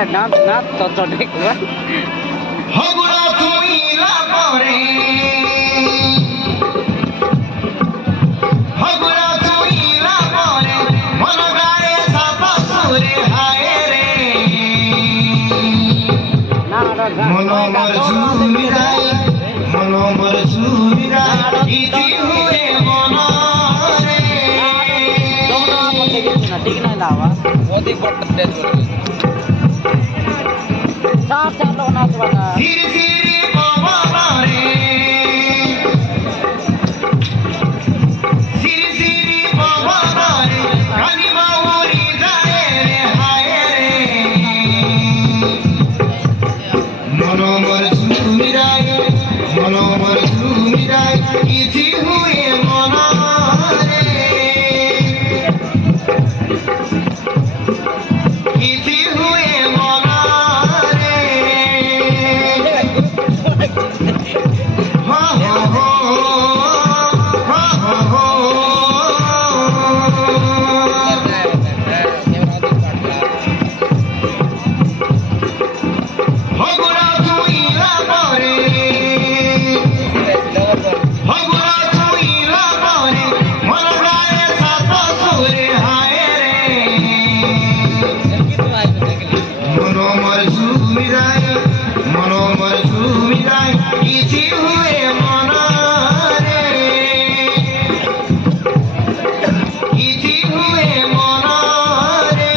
এটা নাচ নাচ চটচটে করে হগুড়া তুমি লাপরে হগুড়া তুমি লাপরে মন গায়ে সাপা সুরে হায় রে মনোমর ঝুমিরাই মনোমর ঝুমিরাই ইতি হুয়ে মন রে ঠিক না লাওয়া অধিক বটতে ধরে চার চার লোক নাচবা না ধীরে ধীরে বাবা রে ধীরে ধীরে বাবা রে কানি বাউরি যায় রে হায় রে মনোমর ঝুমিরাই ইতি হুয়ে মন রে ইতি হুয়ে মন রে হা হা হা হা হা হা হগুড়া তুই লাপরে হগুড়া তুই লাপরে মন গায়ে সাত সুরে হায় রে মনোমর ঝুমিরাই ইতি হুয়ে মন রে ইতি হুয়ে মন রে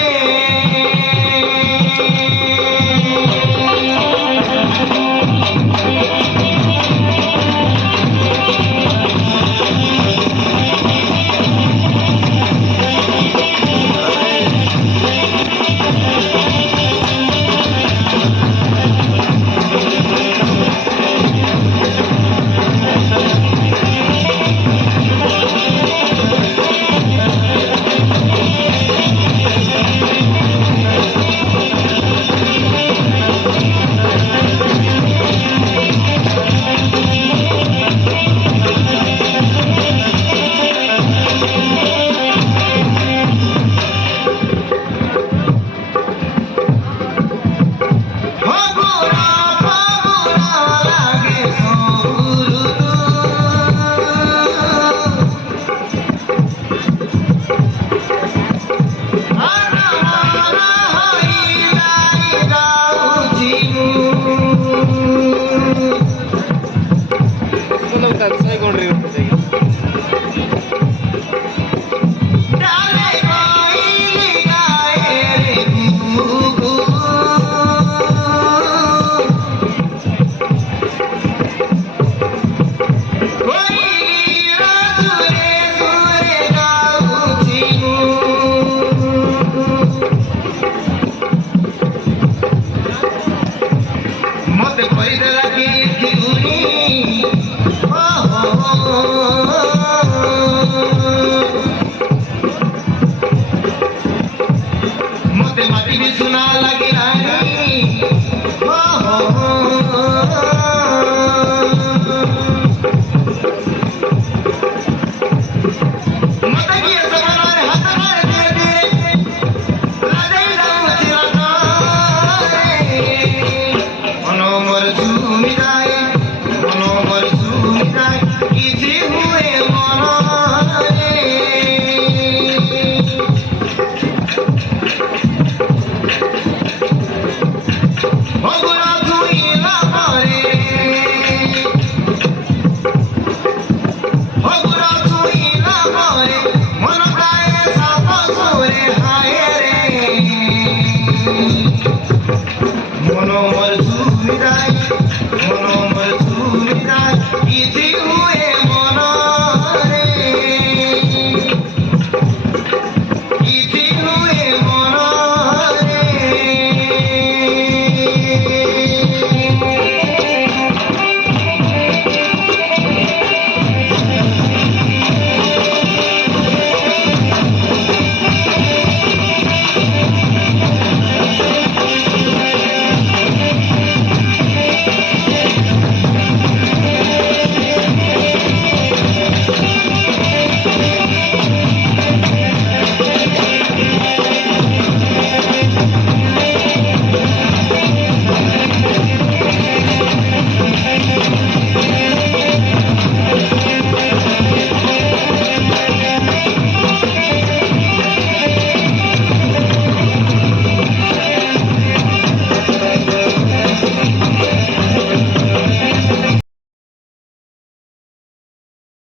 হগুড়া পাগুড়া লাগে সৌরুদু আনারা হাইলাই গাউছি কোনো কাজ করে ডালে কইলি গায়ে রে গুগু কইরা সুরে সুরে গাউছি মতে কইরা